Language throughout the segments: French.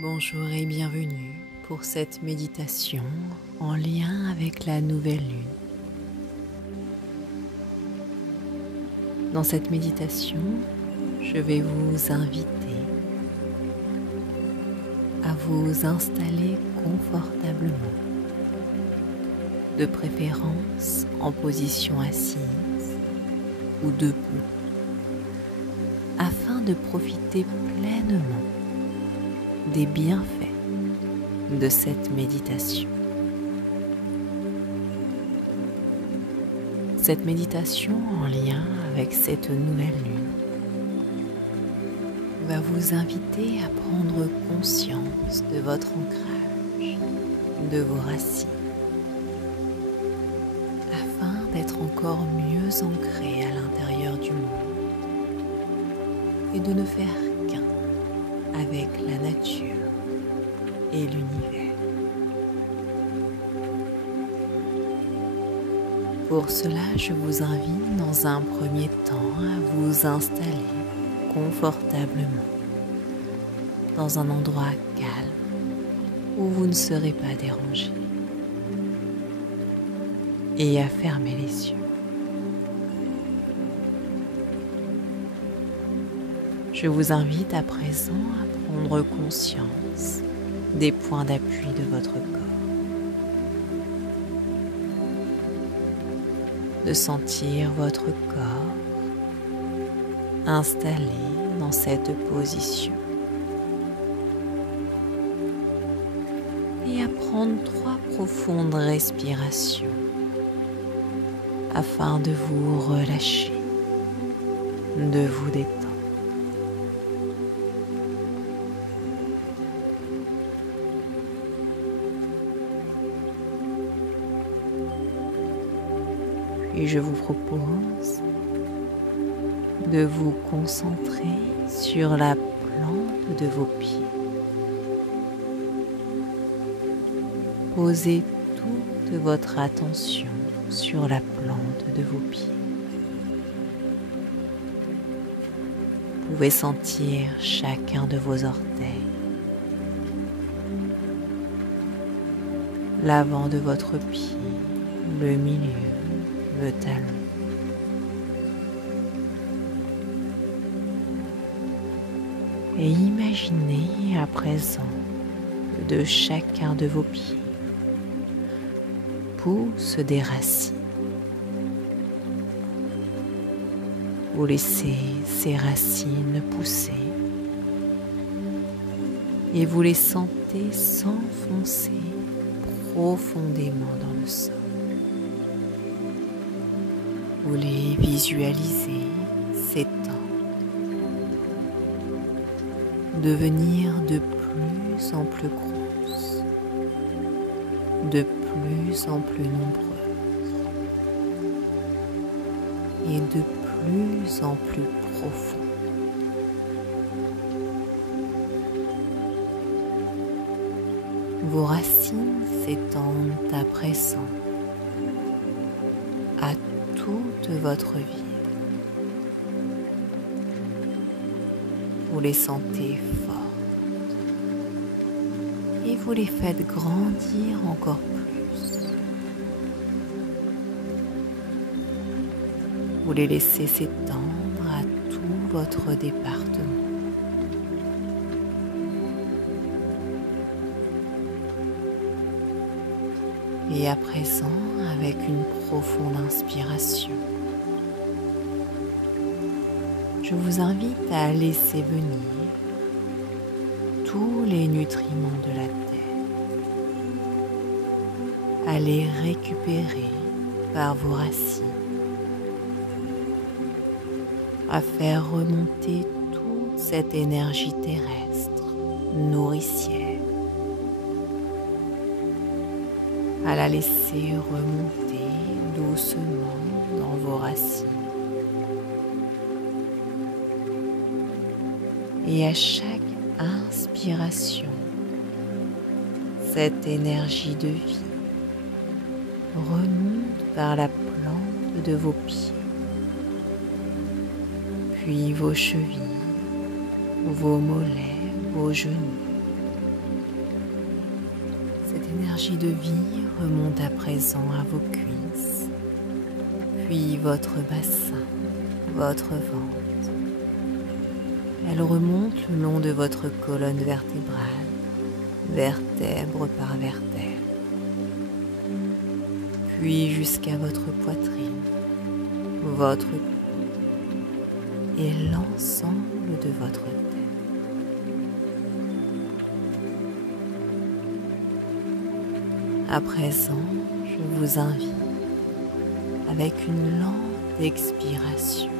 Bonjour et bienvenue pour cette méditation en lien avec la nouvelle lune. Dans cette méditation, je vais vous inviter à vous installer confortablement, de préférence en position assise ou debout, afin de profiter pleinement des bienfaits de cette méditation. Cette méditation en lien avec cette nouvelle lune va vous inviter à prendre conscience de votre ancrage, de vos racines, afin d'être encore mieux ancré à l'intérieur du monde et de ne faire qu'un avec la nature et l'univers. Pour cela, je vous invite dans un premier temps à vous installer confortablement dans un endroit calme où vous ne serez pas dérangé et à fermer les yeux. Je vous invite à présent à prendre conscience des points d'appui de votre corps, de sentir votre corps installé dans cette position et à prendre 3 profondes respirations afin de vous relâcher, de vous détendre. Et je vous propose de vous concentrer sur la plante de vos pieds. Posez toute votre attention sur la plante de vos pieds. Vous pouvez sentir chacun de vos orteils, l'avant de votre pied, le milieu, le talon. Et imaginez à présent que de chacun de vos pieds poussent des racines. Vous laissez ces racines pousser et vous les sentez s'enfoncer profondément dans le sol. Vous les visualisez s'étendre, devenir de plus en plus grosses, de plus en plus nombreuses et de plus en plus profondes. Vos racines s'étendent à présent à toute votre vie. Vous les sentez fortes et vous les faites grandir encore plus. Vous les laissez s'étendre à tout votre département. Et à présent, avec une profonde inspiration, je vous invite à laisser venir tous les nutriments de la terre, à les récupérer par vos racines, à faire remonter toute cette énergie terrestre nourricière, à la laisser remonter doucement dans vos racines. Et à chaque inspiration, cette énergie de vie remonte par la plante de vos pieds, puis vos chevilles, vos mollets, vos genoux, l'énergie de vie remonte à présent à vos cuisses, puis votre bassin, votre ventre. Elle remonte le long de votre colonne vertébrale, vertèbre par vertèbre, puis jusqu'à votre poitrine, votre cou et l'ensemble de votre tête. À présent, je vous invite, avec une lente expiration,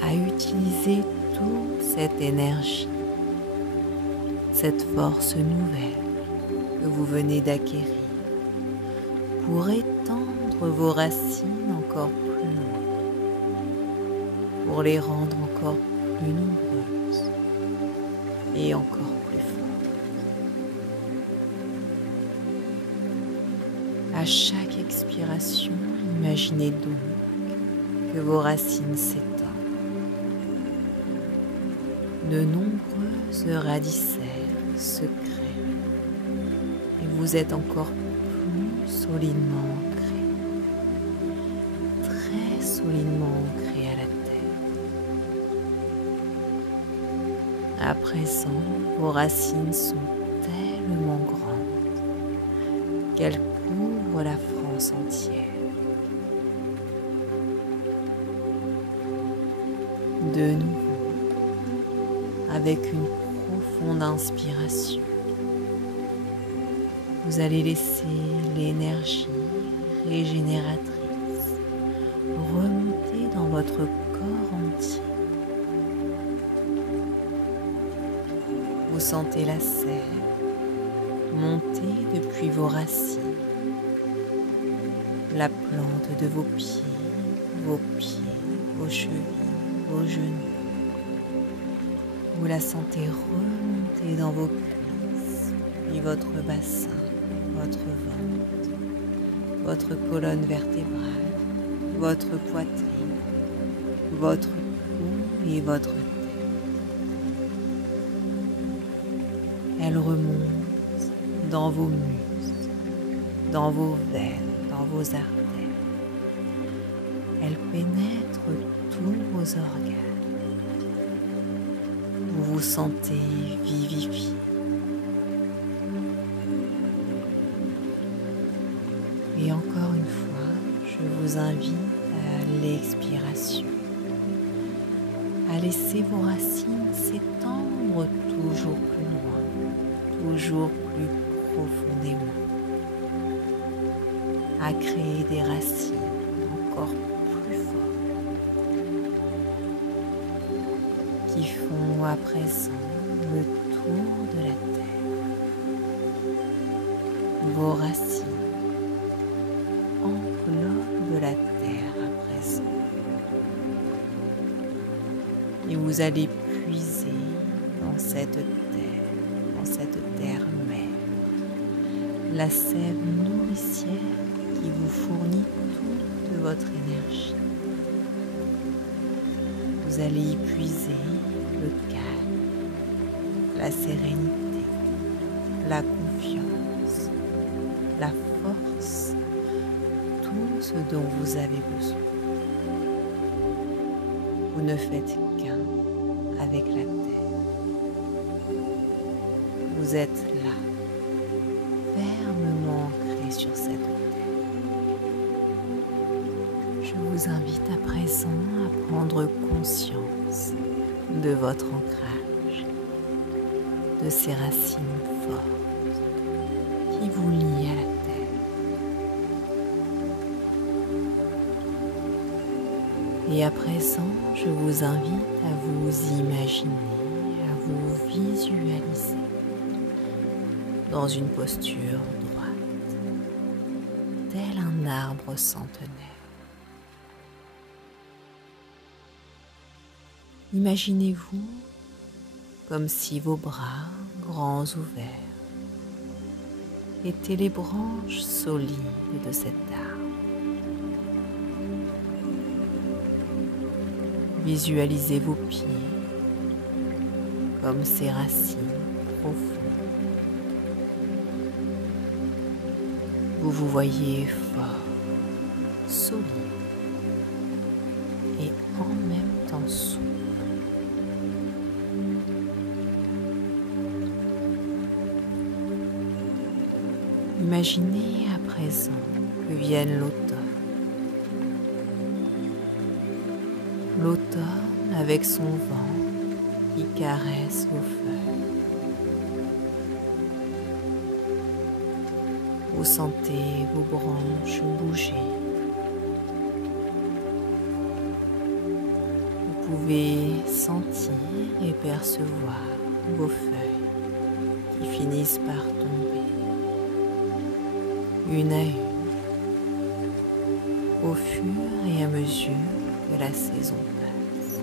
à utiliser toute cette énergie, cette force nouvelle que vous venez d'acquérir pour étendre vos racines encore plus loin, pour les rendre encore plus nombreuses et encore plus fortes. À chaque expiration, imaginez donc que vos racines s'étendent. De nombreuses radicelles se créent et vous êtes encore plus solidement ancré, très solidement ancré à la terre. À présent, vos racines sont tellement grandes qu'elles couvrent la France entière. De nouveau, avec une profonde inspiration, vous allez laisser l'énergie régénératrice remonter dans votre corps entier. Vous sentez la sève monter depuis vos racines, la plante de vos pieds, vos chevilles, vos genoux. Vous la sentez remonter dans vos cuisses, puis votre bassin, votre ventre, votre colonne vertébrale, votre poitrine, votre cou et votre tête. Elle remonte dans vos muscles, dans vos veines, dans vos artères. Elle pénètre tous vos organes. Vous vous sentez vivifié. Et encore une fois, je vous invite à l'expiration, à laisser vos racines s'étendre toujours plus loin, toujours plus profondément, à créer des racines encore plus fortes qui font à présent le tour de la terre. Vos racines englobent la terre à présent. Et vous allez puiser dans cette terre mère, la sève nourricière qui vous fournit toute votre énergie. Vous allez y puiser le calme, la sérénité, la confiance, la force, tout ce dont vous avez besoin. Vous ne faites qu'un avec la terre. Vous êtes là, fermement ancré sur cette terre. Je vous invite à présent à prendre conscience de votre ancrage, de ces racines fortes qui vous lient à la terre. Et à présent, je vous invite à vous imaginer, à vous visualiser dans une posture droite, tel un arbre centenaire. Imaginez-vous comme si vos bras, grands ouverts, étaient les branches solides de cet arbre. Visualisez vos pieds comme ces racines profondes. Vous vous voyez fort, solide et en même temps souple. Imaginez à présent que vienne l'automne. L'automne avec son vent qui caresse vos feuilles. Vous sentez vos branches bouger. Vous pouvez sentir et percevoir vos feuilles qui finissent par tomber, une à une, au fur et à mesure que la saison passe.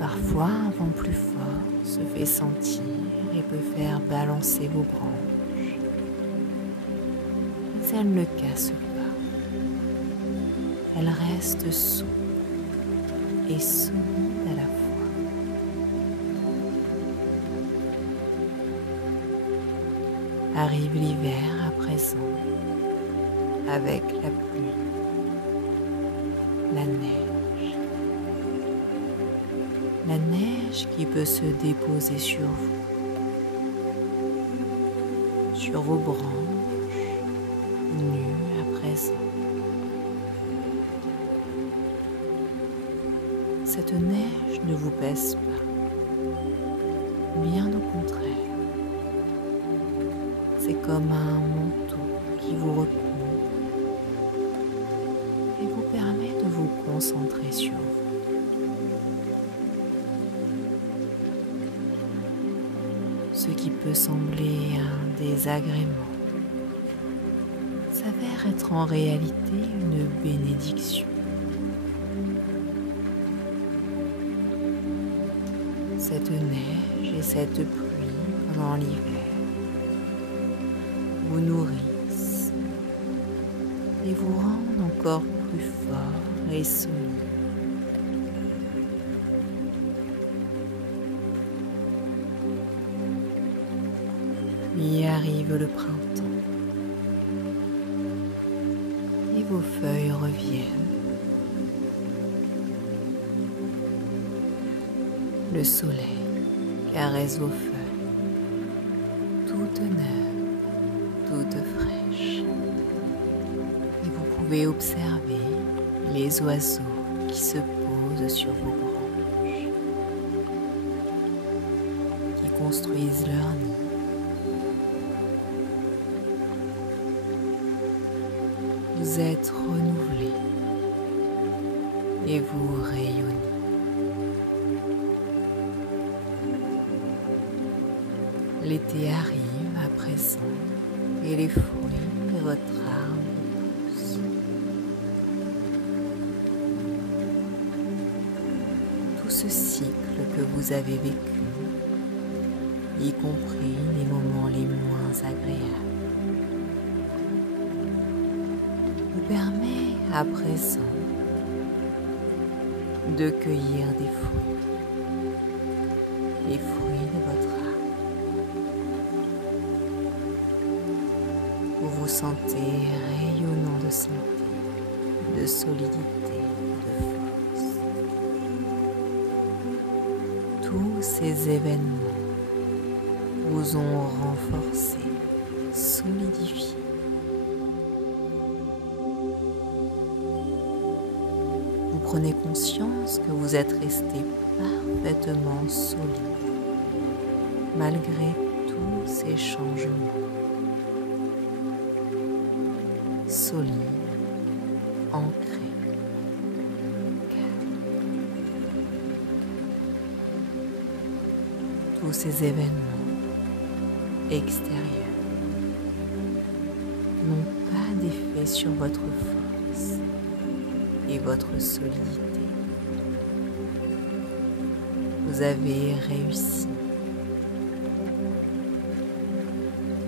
Parfois, un vent plus fort se fait sentir et peut faire balancer vos branches. Mais elle ne casse pas. Elle reste souple et solide à la fois. Arrive l'hiver à présent, avec la pluie, la neige. La neige qui peut se déposer sur vous, sur vos branches, nues à présent. Cette neige ne vous pèse pas, bien au contraire. C'est comme un manteau qui vous recouvre et vous permet de vous concentrer sur vous. Ce qui peut sembler un désagrément s'avère être en réalité une bénédiction. Cette neige et cette pluie pendant l'hiver vous nourrissent et vous rendent encore plus fort et solide. Puis arrive le printemps et vos feuilles reviennent. Le soleil caresse vos feuilles, toutes neuves, toutes fraîches. Et vous pouvez observer les oiseaux qui se posent sur vos branches, qui construisent leur nid. Vous êtes renouvelé et vous rayonnez. L'été arrive à présent et les fruits de votre arbre poussent. Tout ce cycle que vous avez vécu, y compris les moments les moins agréables, vous permet à présent de cueillir des fruits, les fruits de votre arbre. Vous vous sentez rayonnant de santé, de solidité, de force. Tous ces événements vous ont renforcé, solidifié. Vous prenez conscience que vous êtes resté parfaitement solide malgré tous ces changements. Solide, ancré, calme. Tous ces événements extérieurs n'ont pas d'effet sur votre force et votre solidité. Vous avez réussi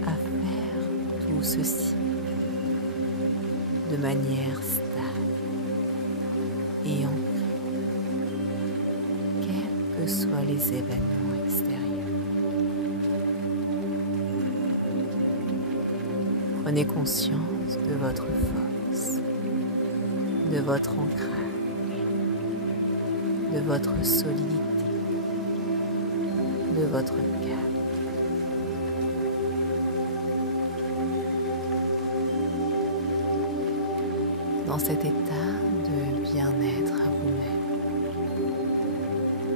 à faire tout ceci de manière stable et ancrée, quels que soient les événements extérieurs. Prenez conscience de votre force, de votre ancrage, de votre solidité, de votre calme. Dans cet état de bien-être à vous-même,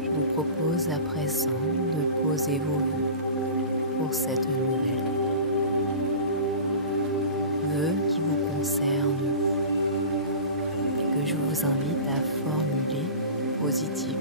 je vous propose à présent de poser vos vœux pour cette nouvelle vie. Vœux qui vous concernent vous et que je vous invite à formuler positivement.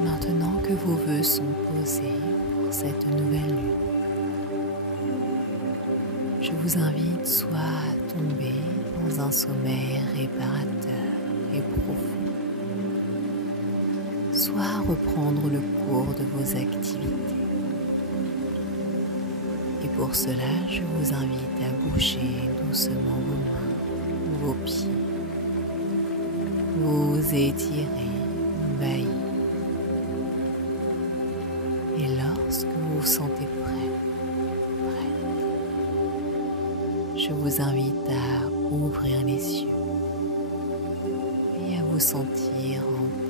Maintenant que vos vœux sont posés pour cette nouvelle lune, je vous invite soit à tomber dans un sommeil réparateur et profond, soit à reprendre le cours de vos activités. Et pour cela, je vous invite à bouger doucement vos mains, vos pieds, vous étirer, bailler. Et lorsque vous vous sentez prêt, je vous invite à ouvrir les yeux et à vous sentir en